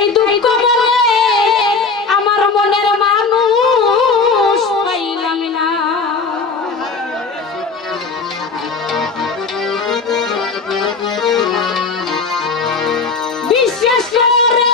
একটাই দুঃখ বলে আমার মনের মানুষ পাইলাম না। বিশ্বাস করে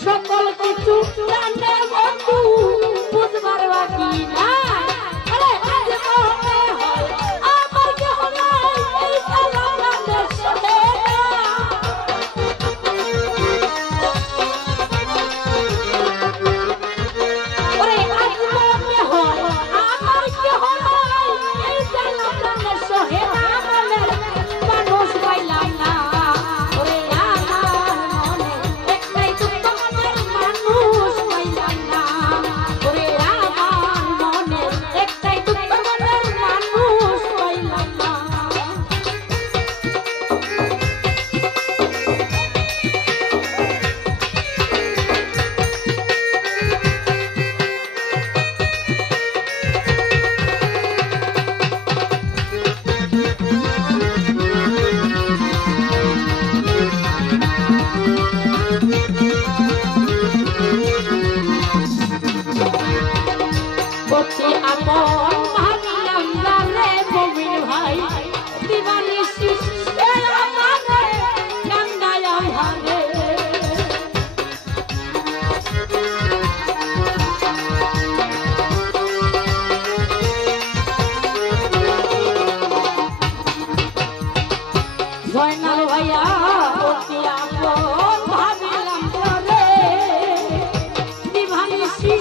সকল কিছু জানার বন্ধু বুঝবার বাকি না। জয়নাল ভাইয়া অতি আপন ভাবিলাম তোরে দিবানিশি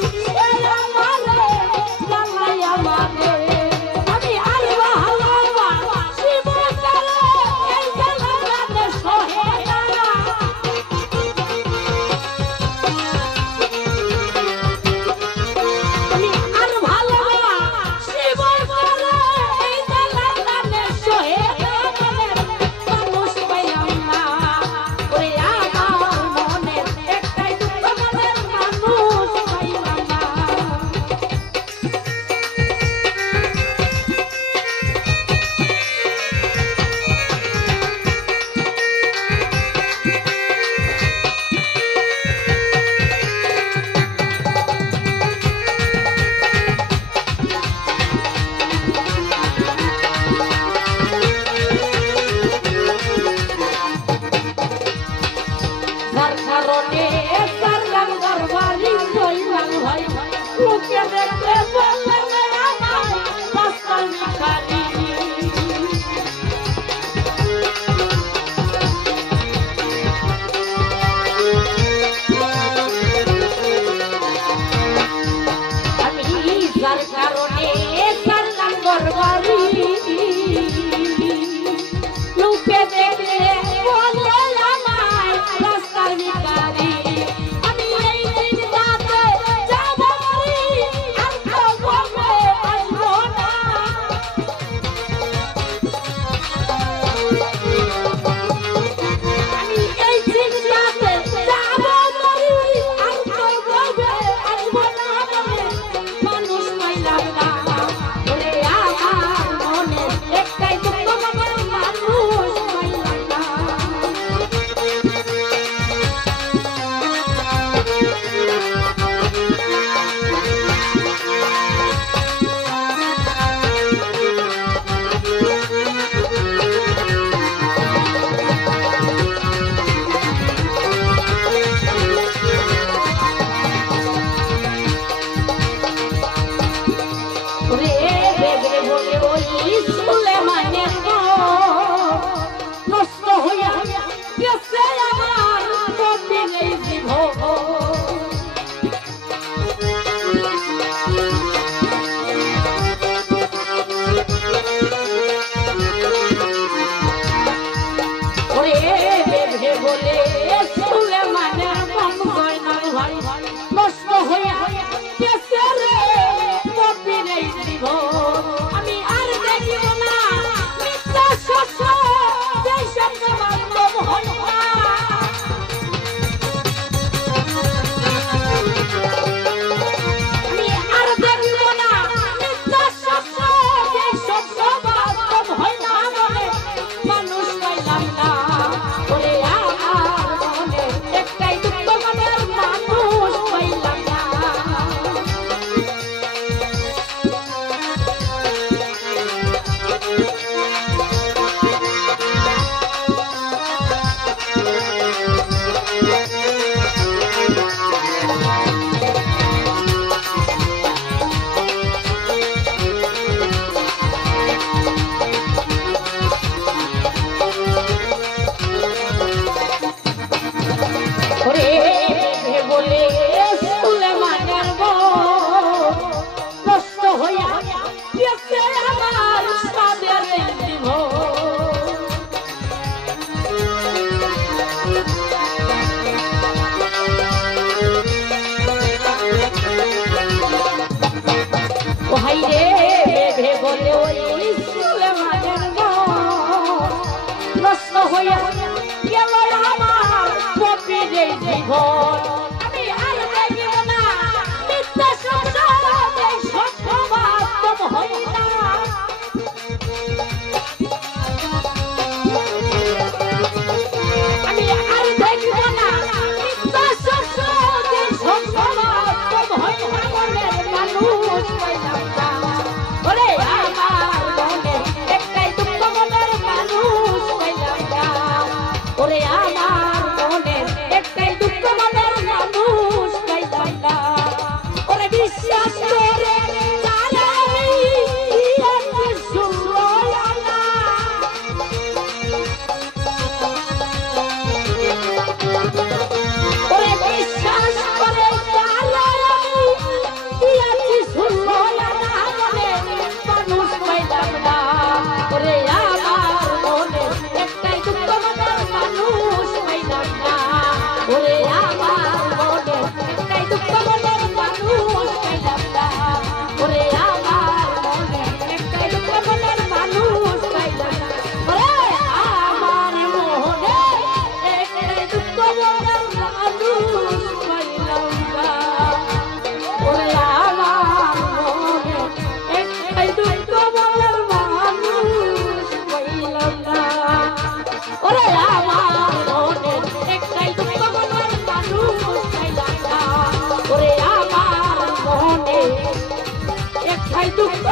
আমারে জানাই আমার ওরে বেবে বলে ওই সুলেমানের নষ্ট হইয়া গেছে আমার পতির এই জীবন। ওরে বেবে বলে সুলেমানের জয়নাল ভাই নষ্ট হইয়া গেছে রে পতির এই জীবন। আমি আর দেখিব না মিথ্যা শস্য যেই শব্দ বাস্তব হয় না। আমি আর দেখিব না মিথ্যা শস্য যেই শব্দ বাস্তব হয় না বলে মানুষ পাইলাম না। ওরে আমার মনে একটাই দুঃখ মনের মানুষ পাইলাম না। ওরে বলে সুলেমানের নষ্ট হইয়া গেছে আমার সাদের জীবন। ও হাই রে বলে ওই সুলেমানের নষ্ট হইয়া গেল আমার পতির এই জীবন। আমি আর দেখিব না মিথ্যা শস্য যেই শব্দ বাস্তব হয় না। আমি আর দেখিব না মিথ্যা শস্য যেই শব্দ বাস্তব হয় না বলে মানুষ পাইলাম না। ওরে আমার মনে একটাই দুঃখ মনের মানুষ পাইলাম না। ওরে আমার মনে একটাই দুঃখ মনের মানুষ পাইলাম না। ওরে বিশ্বাস করে যারা আমি শুনলো না। ওরে বিশ্বাস করে যারা আমি শুনলো না বলে মানুষ পাইলাম না। ওরে আমার মনে একটাই দুঃখ মনের মানুষ পাইলাম না। ওরে আমার মনে একটাই দুঃখ মনের মানুষ পাইলাম না। ওরে আমার মনে একটাই দুঃখ মনের মানুষ পাইলাম না। ওরে আমার মনে একটাই দুঃখ মনের মানুষ পাইলাম না। ওরে আমার মনে একটাই দুঃখ মনের মানুষ পাইলাম না। ওরে আমার মনে একটাই দুঃখ মনের মানুষ পাইলাম না। ওরে আমার মনে একটাই দুঃখ